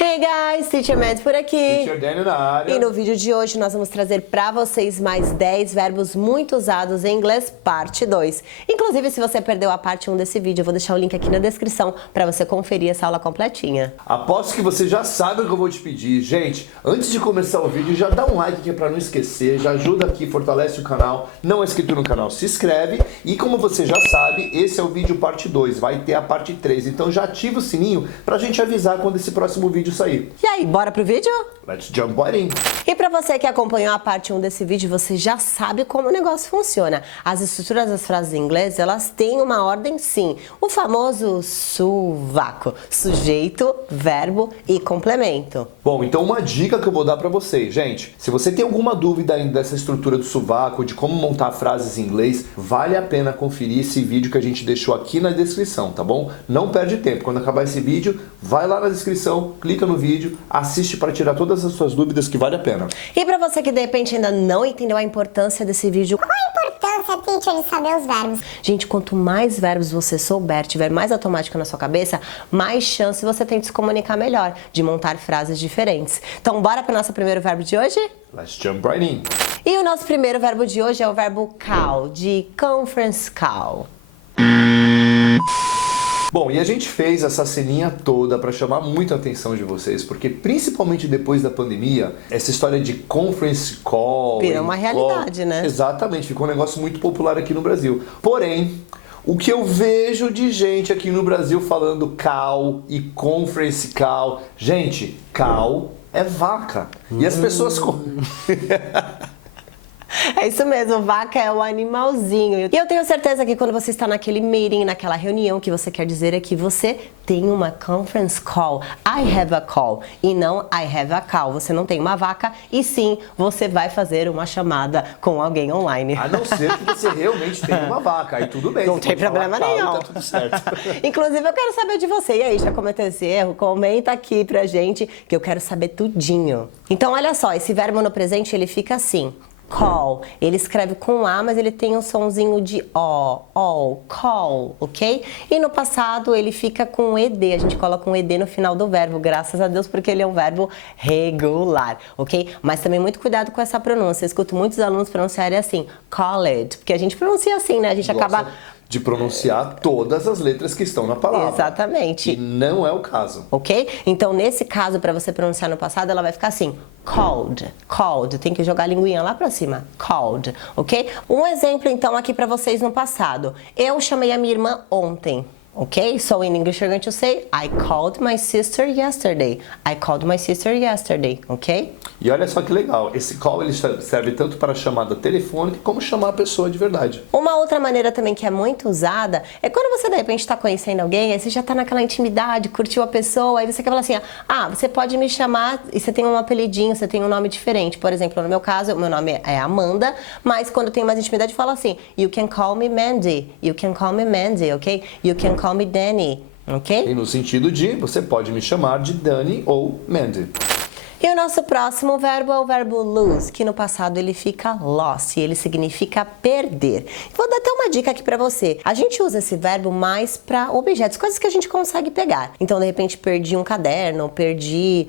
Hey guys, Teacher Mads por aqui. Teacher Daniel na área. E no vídeo de hoje nós vamos trazer para vocês mais 10 verbos muito usados em inglês, parte 2. Inclusive, se você perdeu a parte 1 desse vídeo, eu vou deixar o link aqui na descrição para você conferir essa aula completinha. Aposto que você já sabe o que eu vou te pedir. Gente, antes de começar o vídeo, já dá um like aqui para não esquecer, já ajuda aqui, fortalece o canal. Não é inscrito no canal, se inscreve. E como você já sabe, esse é o vídeo parte 2, vai ter a parte 3. Então já ativa o sininho pra gente avisar quando esse próximo vídeo sair. E aí, bora pro vídeo? Let's jump right in. E para você que acompanhou a parte 1 desse vídeo, você já sabe como o negócio funciona. As estruturas das frases em inglês, elas têm uma ordem sim. O famoso sovaco, sujeito, verbo e complemento. Bom, então uma dica que eu vou dar pra vocês, gente. Se você tem alguma dúvida ainda dessa estrutura do sovaco, de como montar frases em inglês, vale a pena conferir esse vídeo que a gente deixou aqui na descrição, tá bom? Não perde tempo. Quando acabar esse vídeo, vai lá na descrição, clica no vídeo, assiste para tirar todas as suas dúvidas que vale a pena. E para você que de repente ainda não entendeu a importância desse vídeo, Qual a importância, teacher, de saber os verbos? gente, quanto mais verbos você souber, tiver mais automático na sua cabeça, mais chance você tem de se comunicar melhor, de montar frases diferentes. Então, bora para o nosso primeiro verbo de hoje? Let's jump right in. E o nosso primeiro verbo de hoje é o verbo call, de conference call. Bom, e a gente fez essa ceninha toda para chamar muito a atenção de vocês, porque principalmente depois da pandemia, essa história de conference call... Virou uma realidade, né? Exatamente, ficou um negócio muito popular aqui no Brasil. Porém, o que eu vejo de gente aqui no Brasil falando call e conference call... Gente, call é vaca. E as pessoas... É isso mesmo, vaca é o animalzinho. E eu tenho certeza que quando você está naquele meeting, naquela reunião, o que você quer dizer é que você tem uma conference call. I have a call. E não I have a call. Você não tem uma vaca e sim, você vai fazer uma chamada com alguém online. A não ser que você realmente tenha uma vaca. Aí tudo bem. Não tem problema nenhum. Tá tudo certo. Inclusive, eu quero saber de você. E aí, já cometeu esse erro? Comenta aqui pra gente que eu quero saber tudinho. Então, olha só, esse verbo no presente, ele fica assim. Call, ele escreve com A, mas ele tem um sonzinho de O, call, ok? E no passado ele fica com ED, a gente coloca um ED no final do verbo, graças a Deus, porque ele é um verbo regular, ok? Mas também muito cuidado com essa pronúncia, eu escuto muitos alunos pronunciarem assim, called, porque a gente pronuncia assim, né? A gente acaba... de pronunciar todas as letras que estão na palavra. Exatamente. E não é o caso. Ok? Então, nesse caso, para você pronunciar no passado, ela vai ficar assim, called, called. Tem que jogar a linguinha lá para cima, called, ok? Um exemplo, então, aqui para vocês no passado. Eu chamei a minha irmã ontem. Okay, so in English you're going to say, I called my sister yesterday. I called my sister yesterday, ok? E olha só que legal, esse call ele serve tanto para chamada telefônica como chamar a pessoa de verdade. Uma outra maneira também que é muito usada é quando você de repente está conhecendo alguém, aí você já está naquela intimidade, curtiu a pessoa, aí você quer falar assim, ah, você pode me chamar, e você tem um apelidinho, você tem um nome diferente. Por exemplo, no meu caso, meu nome é Amanda, mas quando tem mais intimidade, fala assim, you can call me Mandy, you can call me Mandy, ok? You can call me Danny, ok? E no sentido de, você pode me chamar de Dani ou Mandy. E o nosso próximo verbo é o verbo lose, que no passado ele fica lost, e ele significa perder. Vou dar até uma dica aqui pra você. A gente usa esse verbo mais pra objetos, coisas que a gente consegue pegar. Então, de repente, perdi um caderno, perdi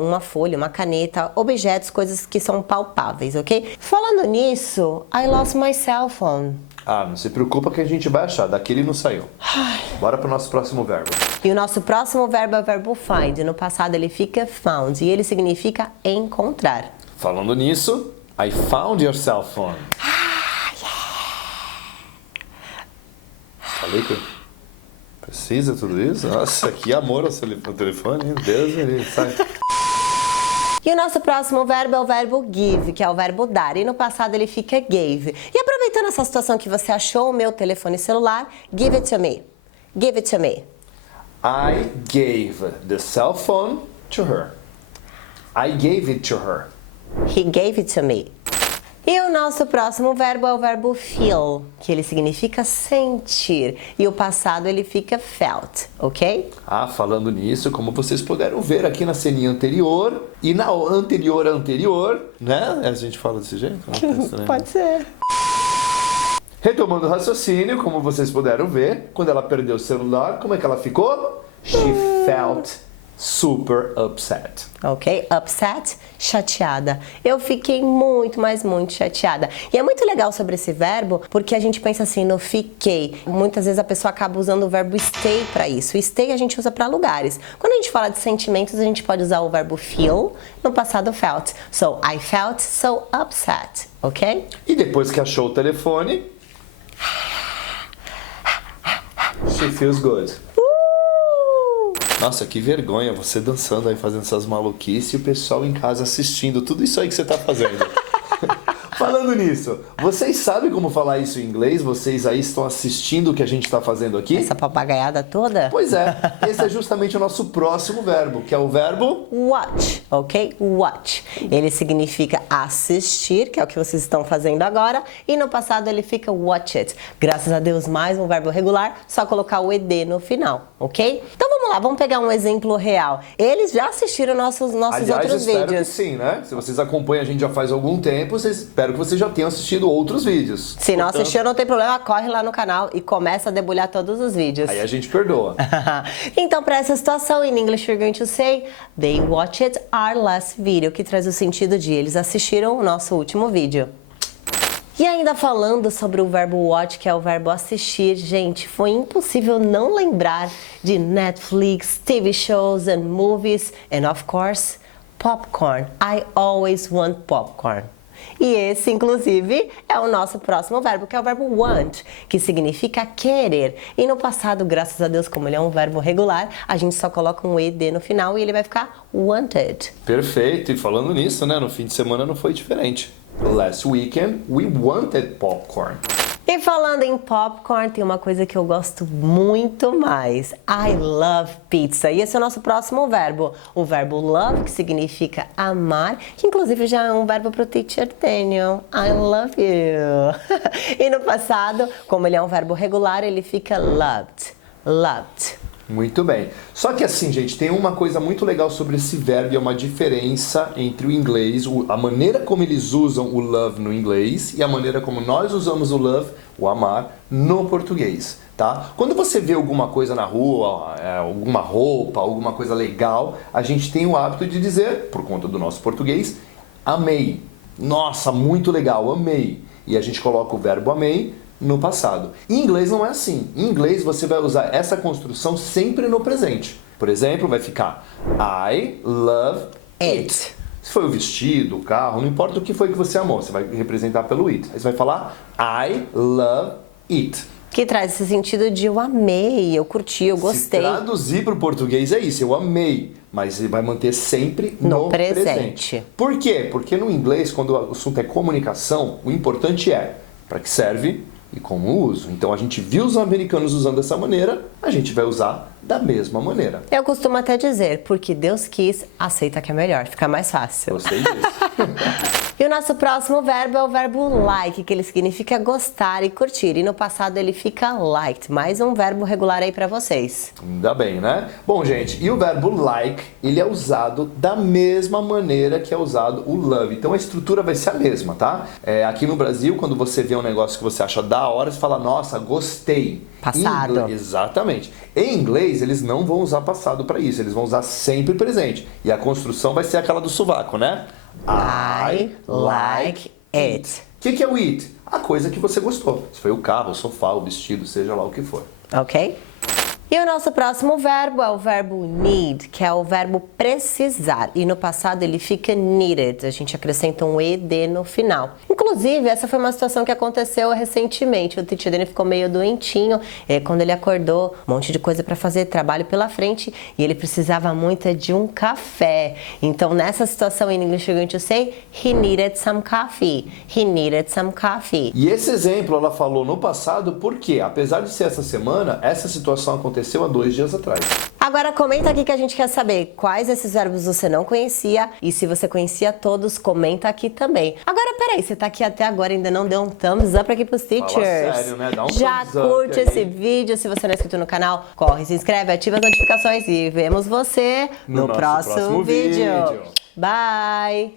uma folha, uma caneta, objetos, coisas que são palpáveis, ok? Falando nisso, I lost my cell phone. Ah, não se preocupa que a gente vai achar, daquele não saiu. Bora pro nosso próximo verbo. E o nosso próximo verbo é o verbo find. No passado ele fica found e ele significa encontrar. Falando nisso, I found your cell phone. Falei que precisa tudo isso? Nossa, que amor ao telefone, hein? Deus me livre, sai. E o nosso próximo verbo é o verbo give, que é o verbo dar. E no passado ele fica gave. E aproveitando essa situação que você achou o meu telefone celular, give it to me. Give it to me. I gave the cell phone to her. I gave it to her. He gave it to me. E o nosso próximo verbo é o verbo feel, que ele significa sentir. E o passado ele fica felt, ok? Ah, falando nisso, como vocês puderam ver aqui na ceninha anterior e na anterior, né? A gente fala desse jeito? Pode ser. Retomando o raciocínio, como vocês puderam ver, quando ela perdeu o celular, como é que ela ficou? She felt super upset. Ok? Upset, chateada. Eu fiquei muito, mas muito chateada. E é muito legal sobre esse verbo, porque a gente pensa assim, no fiquei. Muitas vezes a pessoa acaba usando o verbo stay para isso. O stay a gente usa para lugares. Quando a gente fala de sentimentos, a gente pode usar o verbo feel, no passado felt. So, I felt so upset, ok? E depois que achou o telefone, she feels good. Nossa, que vergonha você dançando aí, fazendo essas maluquices e o pessoal em casa assistindo tudo isso aí que você tá fazendo. Falando nisso, vocês sabem como falar isso em inglês? Vocês aí estão assistindo o que a gente está fazendo aqui? Essa papagaiada toda? Pois é, esse é justamente o nosso próximo verbo, que é o verbo Watch, ok? Watch. Ele significa assistir, que é o que vocês estão fazendo agora, e no passado ele fica watch it. Graças a Deus, mais um verbo regular, só colocar o ed no final, ok? Então vamos lá, vamos pegar um exemplo real. Eles já assistiram nossos Aliás, outros espero vídeos. que sim, né? Se vocês acompanham a gente já faz algum tempo, espero que vocês já tenham assistido outros vídeos. Se não assistiu, não tem problema, corre lá no canal e começa a debulhar todos os vídeos. Aí a gente perdoa. Então, para essa situação, in English we're going to say they watched our last video, que traz o sentido de eles assistiram o nosso último vídeo. E ainda falando sobre o verbo watch, que é o verbo assistir, gente, foi impossível não lembrar de Netflix, TV shows and movies, and of course, popcorn. I always want popcorn. E esse, inclusive, é o nosso próximo verbo, que é o verbo want, que significa querer. E no passado, graças a Deus, como ele é um verbo regular, a gente só coloca um ed no final e ele vai ficar wanted. Perfeito, e falando nisso, né, no fim de semana não foi diferente. Last weekend, we wanted popcorn. E falando em popcorn, tem uma coisa que eu gosto muito mais. I love pizza. E esse é o nosso próximo verbo. O verbo love, que significa amar, que inclusive já é um verbo pro teacher Daniel. I love you. E no passado, como ele é um verbo regular, ele fica loved. Loved. Muito bem. Só que assim, gente, tem uma coisa muito legal sobre esse verbo e é uma diferença entre o inglês, a maneira como eles usam o love no inglês e a maneira como nós usamos o love, o amar, no português, tá? Quando você vê alguma coisa na rua, alguma roupa, alguma coisa legal, a gente tem o hábito de dizer, por conta do nosso português, amei. Nossa, muito legal, amei. E a gente coloca o verbo amei no passado. Em inglês não é assim. Em inglês você vai usar essa construção sempre no presente. Por exemplo, vai ficar I love it. Se foi o vestido, o carro, não importa o que foi que você amou, você vai representar pelo it. Aí você vai falar I love it. Que traz esse sentido de eu amei, eu curti, eu gostei. Se traduzir para o português é isso, eu amei. Mas ele vai manter sempre no presente. Por quê? Porque no inglês, quando o assunto é comunicação, o importante é para que serve e como uso. Então a gente viu os americanos usando dessa maneira, a gente vai usar da mesma maneira. Eu costumo até dizer, porque Deus quis, aceita que é melhor, fica mais fácil. Gostei disso. E o nosso próximo verbo é o verbo like, que ele significa gostar e curtir. E no passado ele fica liked. Mais um verbo regular aí pra vocês. Ainda bem, né? Bom, gente, e o verbo like, ele é usado da mesma maneira que é usado o love. Então a estrutura vai ser a mesma, tá? Aqui no Brasil, quando você vê um negócio que você acha da hora, você fala, nossa, gostei. Passado. Exatamente. Em inglês, eles não vão usar passado para isso, eles vão usar sempre presente. E a construção vai ser aquela do sovaco, né? I like it. O que é o it? A coisa que você gostou. Se foi o carro, o sofá, o vestido, seja lá o que for. Ok? E o nosso próximo verbo é o verbo need, que é o verbo precisar. E no passado ele fica needed. A gente acrescenta um ed no final. Inclusive, essa foi uma situação que aconteceu recentemente. O teacher dele ficou meio doentinho. Quando ele acordou, um monte de coisa para fazer, trabalho pela frente. E ele precisava muito de um café. Então, nessa situação, em English, we're going to say, he needed some coffee. He needed some coffee. E esse exemplo ela falou no passado porque, apesar de ser essa semana, essa situação aconteceu há 2 dias atrás. Agora comenta aqui que a gente quer saber quais desses verbos você não conhecia e se você conhecia todos, comenta aqui também. Agora peraí, você tá aqui até agora e ainda não deu um thumbs up aqui pros teachers? Fala sério, né? Dá um Já thumbs up curte aí. esse vídeo, se você não é inscrito no canal, corre, se inscreve, ativa as notificações e vemos você No nosso próximo próximo vídeo. vídeo. Bye!